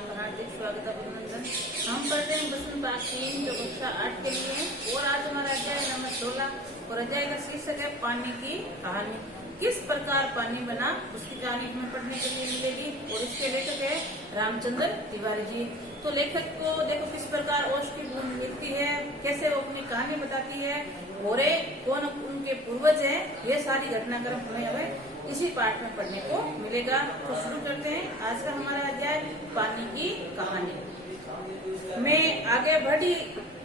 आपका हार्दिक स्वागत है अभिनंदन। हम पढ़ते हैं बसंत पाठ 3 जो कक्षा 8 के लिए और आज हमारा अध्याय नंबर 16 और अध्याय का शीर्षक है पानी की कहानी। किस प्रकार पानी बना उसकी कहानी हमें पढ़ने के लिए मिलेगी और इसके लेखक है रामचंद्र तिवारी जी। तो लेखक को देखो किस प्रकार ओश की बूंद मिलती है, कैसे वो अपनी कहानी बताती है और कौन उनके पूर्वज है, ये सारी घटनाक्रम हमें इसी पाठ में पढ़ने को मिलेगा। तो शुरू करते हैं आज का हमारा अध्याय पानी की कहानी। मैं आगे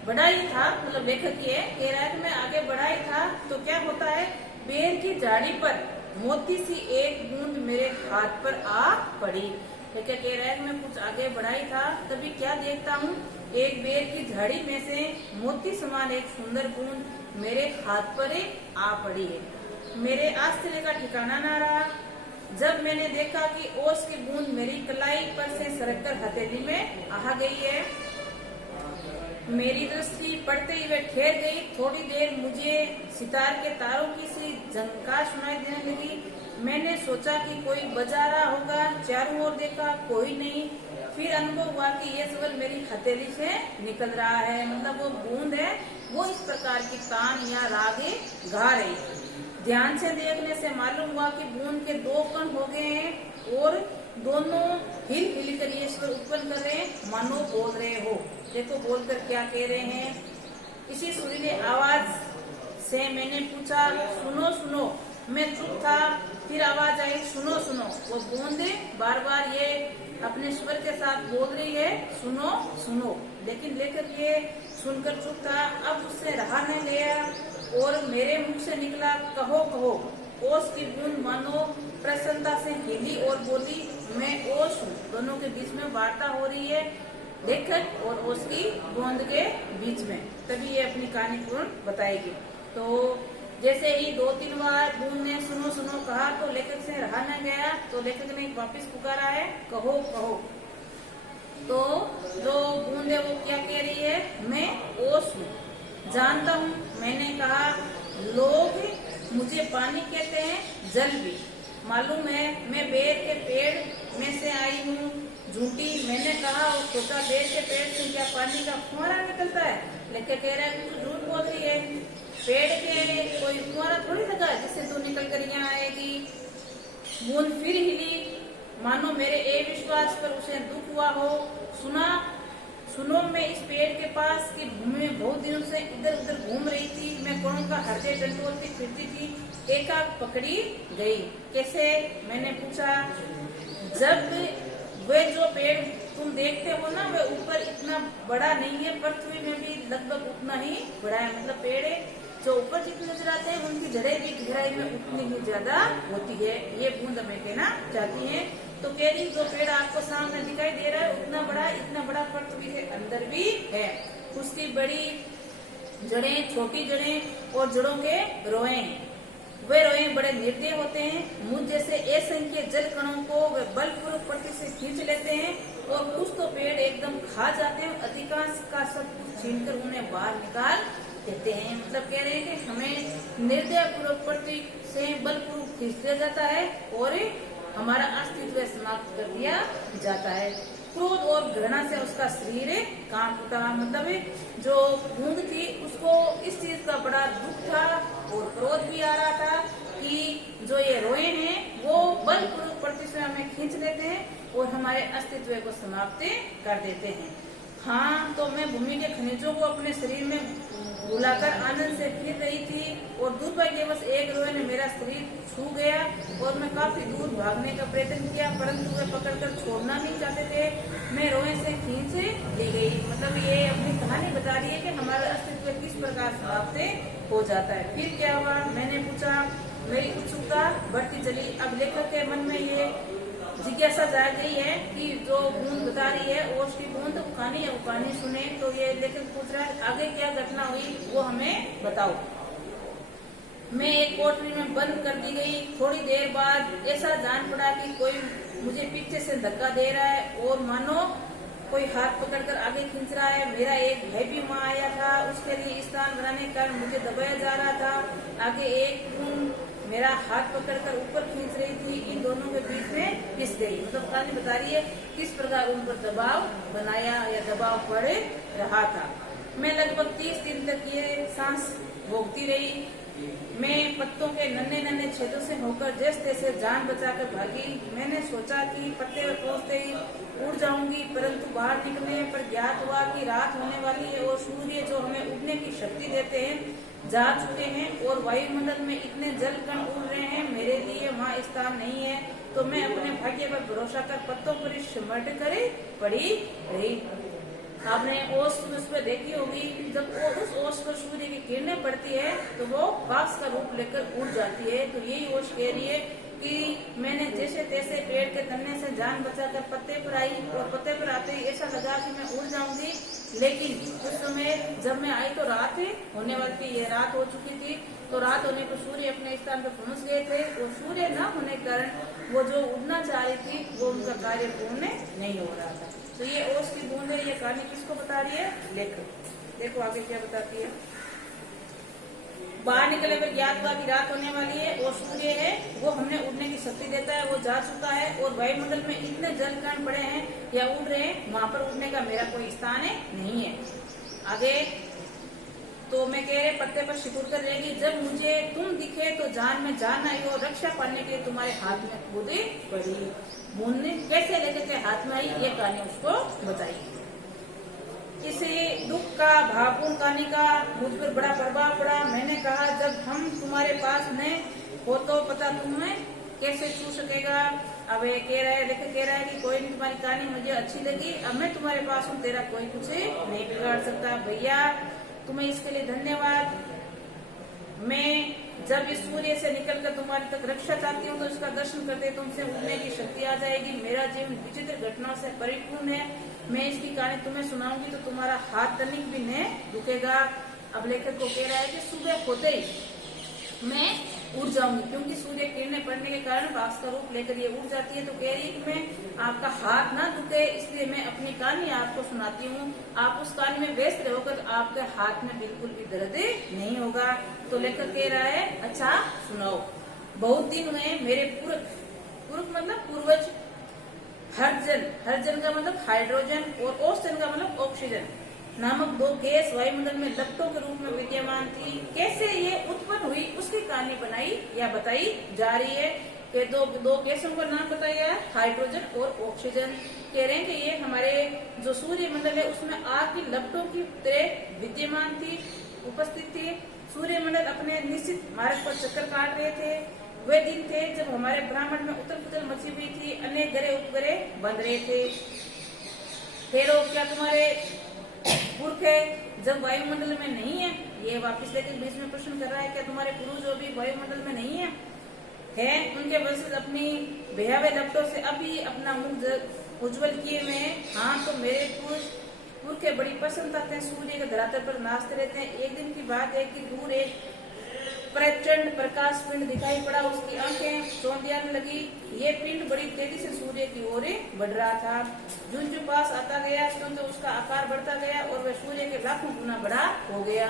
बढ़ा ही था, मतलब लेखक ये कह रहा है कि मैं आगे बढ़ा ही था तो क्या होता है, बेर की झाड़ी पर मोती सी एक बूंद मेरे हाथ पर आ पड़ी। लेखक कह रहा है कि मैं कुछ आगे बढ़ा ही था तभी क्या देखता हूँ, एक बेर की झाड़ी में से मोती समान एक सुंदर बूंद मेरे हाथ पर आ पड़ी है। मेरे आश्चर्य का ठिकाना न रहा जब मैंने देखा कि ओस की बूंद मेरी कलाई पर से सरककर हथेली में आ गई है। मेरी दृष्टि पड़ते ही वे ठहर गई। थोड़ी देर मुझे सितार के तारों की सी झंकार सुनाई देने लगी। मैंने सोचा कि कोई बजा रहा होगा, चारों ओर देखा कोई नहीं। फिर अनुभव हुआ कि ये स्वर मेरी हथेली से निकल रहा है, मतलब वो बूंद है वो इस प्रकार की तान या रागे गा रही। ध्यान से देखने से मालूम हुआ कि बूंद के दो कण हो गए हैं और दोनों हिल कर ये स्वर उत्पन्न कर रहे हैं, मानो बोल रहे हो। देखो बोलकर क्या कह रहे हैं। इसी सुरीले आवाज से मैंने पूछा, सुनो सुनो। मैं चुप था, फिर आवाज आई, सुनो सुनो। वो बूंद बार बार ये अपने स्वर के साथ बोल रही है, सुनो सुनो। लेकिन लेखक ये सुनकर चुप था। अब उससे रहा न गया और मेरे मुख से निकला, कहो कहो। ओस की बूंद मानो प्रसन्नता से हिली और बोली, मैं ओस हूँ। दोनों के बीच में वार्ता हो रही है, लेखक और ओस की बूंद के बीच में। तभी ये अपनी कहानी पूर्ण बताएगी। तो जैसे ही 2-3 बार बूंद ने सुनो सुनो कहा तो लेखक से रहा न गया, तो लेखक ने वापिस पुकारा है, कहो कहो। तो जो बूंद है वो क्या कह रही है, मैं ओस हूँ, जानता हूँ। मैंने कहा, लोग मुझे पानी कहते हैं, जल भी मालूम है। मैं बेर के पेड़ में से आई हूँ, झूठी। मैंने कहा, वो छोटा बेर के पेड़ से क्या पानी का फुहारा निकलता है? लेके कह रहा है, तू झूठ बोल रही है। पेड़ के कोई फुहारा थोड़ी लगा जिससे तू निकल कर यहाँ आएगी। बूंद फिर हिली, मानो मेरे विश्वास पर उसे दुख हुआ हो। सुनो, मैं इस पेड़ के पास की भूमि में बहुत दिनों से इधर उधर घूम रही थी। मैं कौन का हृदय डंडोलती फिरती थी, एकाएक पकड़ी गई। कैसे? मैंने पूछा। जब वे जो पेड़ तुम देखते हो ना, वे ऊपर इतना बड़ा नहीं है, पृथ्वी में भी लगभग उतना ही बड़ा है। मतलब पेड़ जो ऊपर जितने नजर आते हैं उनकी जड़ें भी गहराई में उतनी ही ज्यादा होती है। ये बूंद हमें कहना चाहती है। तो कह रही, जो पेड़ आपको सामने दिखाई दे रहा है इतना बड़ा पृथ्वी के अंदर भी है। उसकी बड़ी जड़ें, छोटी जड़ें और जड़ों के रोए। वे रोए बड़े निर्दय होते हैं। मुझ जैसे असंख्य जल कणों को वे बलपूर्वक पट्टी से खींच लेते हैं और कुछ तो पेड़ एकदम खा जाते हैं, अधिकांश का सब कुछ छीनकर उन्हें बाहर निकाल देते हैं। मतलब कह रहे हैं कि हमें निर्दय पूर्वक पट्टी से बलपूर्वक खींच दिया जाता है और हमारा अस्तित्व समाप्त कर दिया जाता है। क्रोध और घृणा से उसका शरीर कांप उठा। मतलब जो बूंद थी उसको इस चीज का बड़ा दुख था और क्रोध भी आ रहा था कि जो ये रोए हैं वो बलपूर्वक पट्टी से हमें खींच लेते हैं और हमारे अस्तित्व को समाप्त कर देते हैं। हाँ, तो मैं भूमि के खनिजों को अपने शरीर में बुलाकर आनंद से फिर रही थी और दुर्भाग्यवश एक रोए ने मेरा शरीर छू गया और मैं काफी दूर भागने का प्रयत्न किया, परंतु वे पकड़कर छोड़ना नहीं चाहते थे। मैं रोए से खींच ली गई। मतलब ये अपनी कहानी बता रही है कि हमारा अस्तित्व किस प्रकार समाप्त हो जाता है। फिर क्या हुआ, मैंने पूछा। मेरी उत्सुकता बढ़ती चली। अब लेखक के मन में ये जिज्ञासा जाग गई है कि जो बूंद बता रही है और उसकी बूंद कहानी सुने। तो ये लेखक पूछ रहा है, आगे क्या घटना हुई वो हमें बताओ। मैं एक कोठरी में बंद कर दी गई। थोड़ी देर बाद ऐसा जान पड़ा कि कोई मुझे पीछे से धक्का दे रहा है और मानो कोई हाथ पकड़कर आगे खींच रहा है। मेरा एक भाई भी वहाँ आया था, उसके लिए स्थान बनाने का मुझे दबाया जा रहा था। आगे एक बूंद मेरा हाथ पकड़कर ऊपर खींच रही थी, इन दोनों के बीच में पिस गई। मतलब कहानी बता रही है किस प्रकार उन पर दबाव बनाया या दबाव पड़ रहा था। मैं लगभग 30 दिन तक ये सांस भोगती रही। मैं पत्तों के नन्हे नन्हे छेदों से होकर जैसे तैसे जान बचाकर भागी। मैंने सोचा कि पत्ते पर पहुंचते ही उड़ जाऊंगी, परंतु बाहर निकलने पर ज्ञात हुआ कि रात होने वाली है और सूर्य जो हमें उड़ने की शक्ति देते हैं जा चुके हैं और वायुमंडल में इतने जल कण उड़ रहे हैं, मेरे लिए वहाँ स्थान नहीं है। तो मैं अपने भाग्य पर भरोसा कर पत्तों पर सिमट कर पड़ी रही। आपने ओस उस पर देखी होगी, जब वो उस ओस पर सूर्य की किरणें पड़ती है तो वो बाक्स का रूप लेकर उड़ जाती है। तो यही ओस कह रही है कि मैंने जैसे तैसे पेड़ के तने से जान बचाकर पत्ते पर आई और पत्ते पर आते ही ऐसा लगा कि मैं उड़ जाऊंगी, लेकिन उस समय जब मैं आई तो रात होने वाली थी, ये रात हो चुकी थी। तो रात होने पर सूर्य अपने स्थान पर पहुंच गए थे और सूर्य न होने के कारण वो जो उड़ना चाह रही थी वो उनका कार्य पूर्ण नहीं हो रहा था। तो ये ओस की बूंद है, ये कहानी किसको बता रही है? लेखक। देखो आगे क्या बताती है। बाहर निकलने पर ज्ञात हुआ कि रात होने वाली है और सूर्य है वो हमें उड़ने की शक्ति देता है, वो जा चुका है और वायुमंडल में इतने जल कण पड़े हैं या उड़ रहे हैं, वहां पर उड़ने का मेरा कोई स्थान नहीं है। आगे तो मैं कह रहे पत्ते पर सिकुड़ कर रहेगी, जब मुझे तुम दिखे तो जान में जान आई और रक्षा पाने के लिए तुम्हारे हाथ में कूद पड़ी। बूंद कैसे लेकर के हाथ में आई, ये कहानी उसको बताई। इसे दुख का भावपूर्ण कहानी का मुझ पर बड़ा प्रभाव पड़ा। मैंने कहा जब हम तुम्हारे पास न हो तो पता तुम्हें कैसे छू सकेगा। अब ये कह रहा है, लेखक कह रहा है कि कोई नहीं, तुम्हारी कहानी मुझे अच्छी लगी, अब मैं तुम्हारे पास हूँ, तेरा कोई कुछ नहीं बिगाड़ सकता। भैया तुम्हें इसके लिए धन्यवाद। मैं जब इस सूर्य से निकलकर तुम्हारी तक रक्षा चाहती हूँ तो इसका दर्शन करते तुमसे उड़ने की शक्ति आ जाएगी। मेरा जीवन विचित्र घटनाओं से परिपूर्ण है। मैं इसकी कहानी तुम्हें सुनाऊंगी तो तुम्हारा हाथ तनिक भी नहीं दुखेगा। अब लेखक को कह रहा है कि सुबह होते ही मैं उड़ जाऊंगी, क्योंकि सूर्य किरणें पड़ने के कारण बाक्स का रूप लेकर ये उड़ जाती है। तो कह रही है कि मैं आपका हाथ ना दुखे, इसलिए मैं अपनी कहानी आपको सुनाती हूँ। आप उस कहानी में व्यस्त रहोगे तो आपके हाथ में बिल्कुल भी दर्द नहीं होगा। तो लेखक कह रहा है अच्छा सुनाओ। बहुत दिन हुए मेरे पूर्व मतलब पूर्वज हरजन का मतलब हाइड्रोजन और ऑक्सीजन का मतलब ऑक्सीजन नामक दो गैस वायुमंडल में लपटों के रूप में विद्यमान थी। कैसे ये उत्पन्न हुई उसकी कहानी बनाई या बताई जा रही है कि दो गैसों का नाम बताया है, हाइड्रोजन और ऑक्सीजन। कह रहे हैं कि ये हमारे जो सूर्य मंडल है उसमें आग की लपटों की तरह विद्यमान थी, उपस्थित थी। सूर्य मंडल अपने निश्चित मार्ग पर चक्कर काट रहे थे। वे दिन थे जब हमारे ब्रह्मांड में उथल पुथल मची हुई थी, अनेक ग्रह उपग्रह बन रहे थे। फेरो क्या तुम्हारे पुरख है जब वायुमंडल में नहीं है? ये वापिस लेकर बीच में प्रश्न कर रहा है, क्या तुम्हारे पुरुष जो भी वायुमंडल में नहीं है उनके वंशज अपनी बेहवे लपटों से अभी अपना मुख उज्जवल किए हुए हैं? हाँ, तो मेरे पुरख बड़ी पसंद आते हैं, सूर्य के धरातल पर नाचते रहते हैं। एक दिन की बात है कि दूर एक प्रचंड प्रकाश पिंड दिखाई पड़ा, उसकी आंखें चौंधियाने लगी। ये पिंड बड़ी तेजी से सूर्य की ओर बढ़ रहा था। जो पास आता गया तो उसका आकार बढ़ता गया और वह सूर्य के लाखों गुना बड़ा हो गया।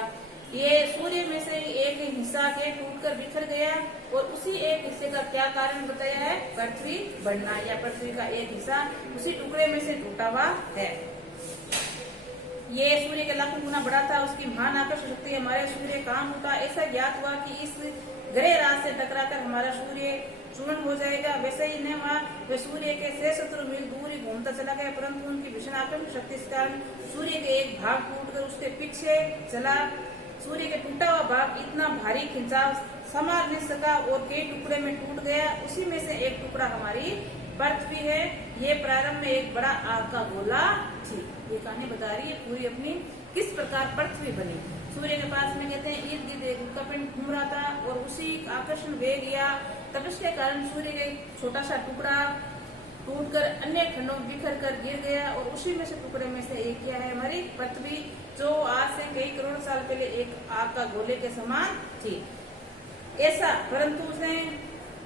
ये सूर्य में से एक हिस्सा के टूटकर बिखर गया और उसी एक हिस्से का क्या कारण बताया है? पृथ्वी बढ़ना, या पृथ्वी का एक हिस्सा उसी टुकड़े में से टूटा हुआ है। ये सूर्य के लाखों गुना बड़ा था, उसकी महान आकर्षण शक्ति हमारे सूर्य काम उठा। ऐसा ज्ञात हुआ कि इस ग्रह रात से टकराकर हमारा सूर्य चूर्ण हो जाएगा। वैसे ही न हुआ, वे सूर्य के 600 मील दूर ही घूमता चला गया, परंतु उनकी भीषण आकर्षण शक्ति के कारण सूर्य के एक भाग टूटकर उसके पीछे चला। सूर्य के टूटा हुआ भाग इतना भारी खिंचाव संभाल नहीं सका और कई टुकड़े में टूट गया। उसी में से एक टुकड़ा हमारी पृथ्वी है। ये प्रारंभ में एक बड़ा आग का गोला थी। ये कहानी बता रही है पूरी अपनी किस प्रकार पृथ्वी बनी। सूर्य के पास में कहते हैं इर्द गिर्द एक उल्कापिंड घूम रहा था और उसी आकर्षण वेग लिया, तब इसके कारण सूर्य का एक छोटा सा टुकड़ा टूटकर अन्य खंडों में बिखर कर गिर गया और उसी में से टुकड़े में से एक क्या है? हमारी पृथ्वी, जो आज से कई करोड़ साल पहले एक आग का गोले के समान थी। ऐसा, परंतु उसने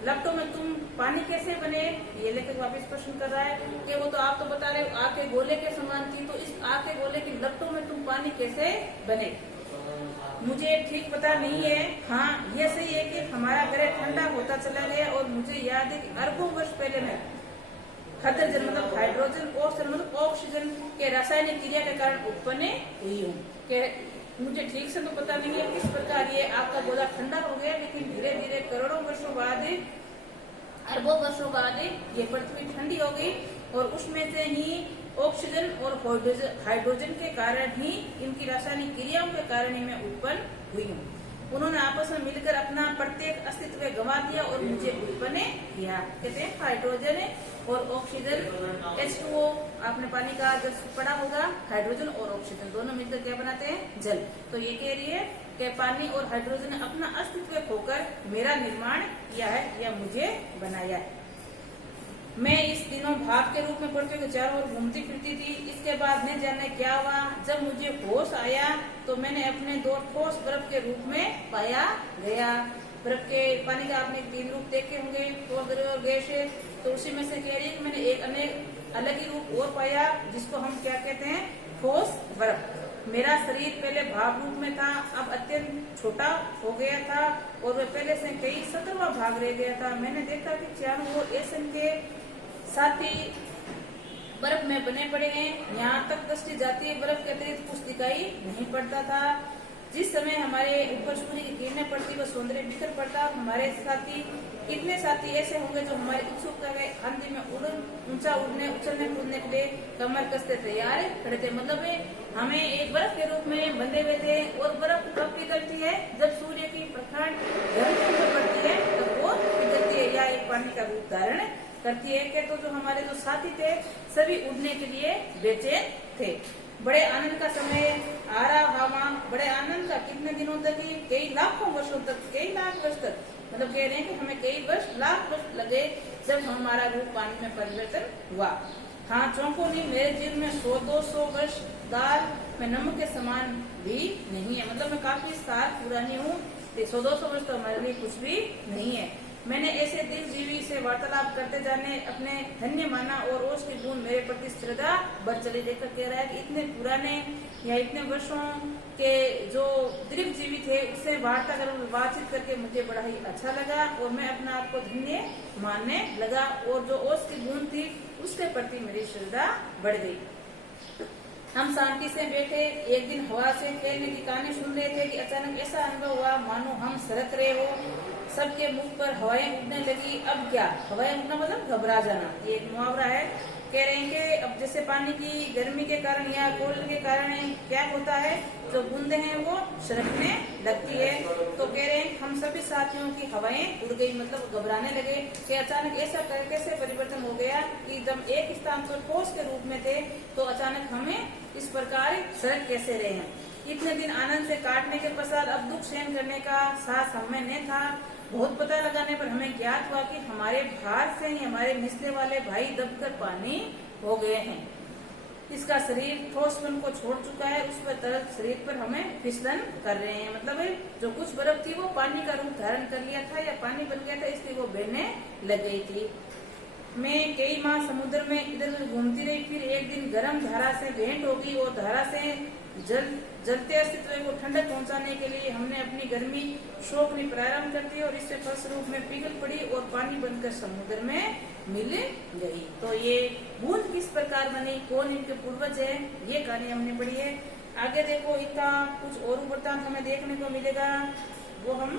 लपटों में तुम पानी कैसे बने? ये लेकर वापस प्रश्न कर रहा है कि वो तो आप तो बता रहे हो आग के गोले के समान थी, तो इस आग के गोले की लपटों में तुम पानी कैसे बने? मुझे ठीक पता नहीं है। हाँ यह सही है कि हमारा ग्रह ठंडा होता चला गया और मुझे याद है कि अरबों वर्ष पहले मैं हाइड्रोजन मतलब हाइड्रोजन ऑक्सीजन मतलब ऑक्सीजन के रासायनिक क्रिया के कारण उत्पन्न हुई हूँ। मुझे ठीक से तो पता नहीं है किस प्रकार ये आपका गोला ठंडा हो गया, लेकिन धीरे धीरे करोड़ों वर्षों बाद अरबों वर्षों बाद ये पृथ्वी ठंडी हो गई और उसमें से ही ऑक्सीजन और हाइड्रोजन के कारण ही इनकी रासायनिक क्रियाओं के कारण ही मैं उत्पन्न हुई हूँ। उन्होंने आपस में मिलकर अपना प्रत्येक अस्तित्व गंवा दिया और मुझे उत्पन्न किया। कहते हैं हाइड्रोजन और ऑक्सीजन H2O, आपने पानी का जब पढ़ा होगा, हाइड्रोजन और ऑक्सीजन दोनों मिलकर क्या बनाते हैं, जल। तो ये कह रही है कि पानी और हाइड्रोजन ने अपना अस्तित्व खोकर मेरा निर्माण किया है या मुझे बनाया है। मैं इस दिनों भाप के रूप में पृथ्वी के चारों ओर घूमती फिरती थी। इसके बाद न जाने क्या हुआ, जब मुझे होश आया तो मैंने अपने दो ठोस बर्फ के रूप में पाया गया। बर्फ के पानी का आपने 3 रूप देखे होंगे, ठोस, द्रव और गैसीय। तो उसी में से कह रही है कि मैंने एक अलग ही रूप और पाया जिसको हम क्या कहते हैं, ठोस बर्फ। मेरा शरीर पहले भाप रूप में था, अब अत्यंत छोटा हो गया था और वह पहले से कई 17वां भाग रह गया था। मैंने देखा कि चारों ओर ऐसन के साथी बर्फ में बने पड़े हैं। यहाँ तक दृष्टि जाती है, बर्फ के अतिरिक्त कुछ दिखाई नहीं पड़ता था। जिस समय हमारे ऊपर सूर्य की किरणें पड़ती वह सौंदर्य बिखर पड़ता। हमारे साथी कितने साथी ऐसे होंगे जो हमारी उत्सुकता के आंधी में ऊंचा उड़ने उछलने कूदने के लिए कमर कसते तैयार खड़े थे। मतलब हमें एक बर्फ के रूप में बंधे हुए थे और बर्फ कब पिघलती है, जब सूर्य की प्रखंड गर्मी ऊपर पड़ती है तब वो पिघलती है या एक पानी का रूप धारण करती है। कि तो जो हमारे जो साथी थे सभी उड़ने के लिए बेचैन थे। बड़े आनंद का समय आ रहा हवा, बड़े आनंद का कितने दिनों तक ही, कई लाखों वर्षों तक, कई लाख वर्ष तक, मतलब कह रहे हैं कि हमें कई वर्ष, लाख वर्ष लगे जब हमारा रूप पानी में परिवर्तन हुआ। हाँ चौंको नहीं, मेरे जीवन में 100-200 वर्ष दाल में नमक के समान भी नहीं है। मतलब मैं काफी साल पुरानी हूँ, 100-200 वर्ष तो हमारे लिए कुछ भी नहीं है। मैंने ऐसे दिल जीवी से वार्तालाप करते जाने अपने धन्य माना और ओस की बूंद मेरे प्रति श्रद्धा बढ़ चली। देखकर कह रहा है कि इतने पुराने या इतने वर्षों के जो दीर्घ जीवी थे उससे बातचीत करके मुझे बड़ा ही अच्छा लगा और मैं अपना आप को धन्य मानने लगा और जो ओस की बूंद थी उसके प्रति मेरी श्रद्धा बढ़ गई। हम शांति से बैठे एक दिन हवा से फैलने की कहानी सुन रहे थे कि अचानक ऐसा अनुभव हुआ मानो हम सरक रहे हो। सबके मुख पर हवाएं उड़ने लगी। अब क्या, हवाएं उड़ना मतलब घबरा जाना, ये एक मुहावरा है। कह रहे हैं कि अब जैसे पानी की गर्मी के कारण या कोल्ड के कारण क्या होता है, जो बूंदे हैं वो सरकने लगती है। तो कह रहे हैं हम सभी साथियों की हवाएं उड़ गई, मतलब घबराने लगे कि अचानक ऐसा कैसे परिवर्तन हो गया कि जब एक स्थान पर ठोस के रूप में थे तो अचानक हमें इस प्रकार सरक कैसे रहे हैं। इतने दिन आनंद से काटने के पश्चात अब दुख सहन करने का साहस हमें नहीं था। बहुत पता लगाने पर हमें ज्ञात हुआ कि हमारे भार से ही हमारे निचले वाले भाई दबकर पानी हो गए हैं। इसका शरीर ठोसपन को छोड़ चुका है, उस पर तरल शरीर पर हमें फिसलन कर रहे हैं। मतलब जो कुछ बर्फ थी वो पानी का रूप धारण कर लिया था या पानी बन गया था, इसलिए वो बहने लग गई थी। मैं कई माह समुद्र में इधर उधर घूमती रही। फिर एक दिन गर्म धारा से भेंट होगी और धारा से जलते अस्तित्व को ठंडक पहुंचाने के लिए हमने अपनी गर्मी शोकनी प्रारंभ कर दी और इससे फलस्वरूप में पिघल पड़ी और पानी बनकर समुद्र में मिल गई। तो ये बूंद किस प्रकार बनी, कौन इनके पूर्वज है, ये कहानी हमने पढ़ी है। आगे देखो इसका कुछ और वृत्तांत हमें देखने को मिलेगा, वो हम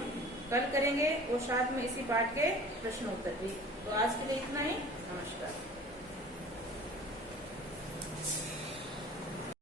कल करेंगे और साथ में इसी पाठ के प्रश्न उत्तर भी। तो आज के लिए इतना ही, नमस्कार।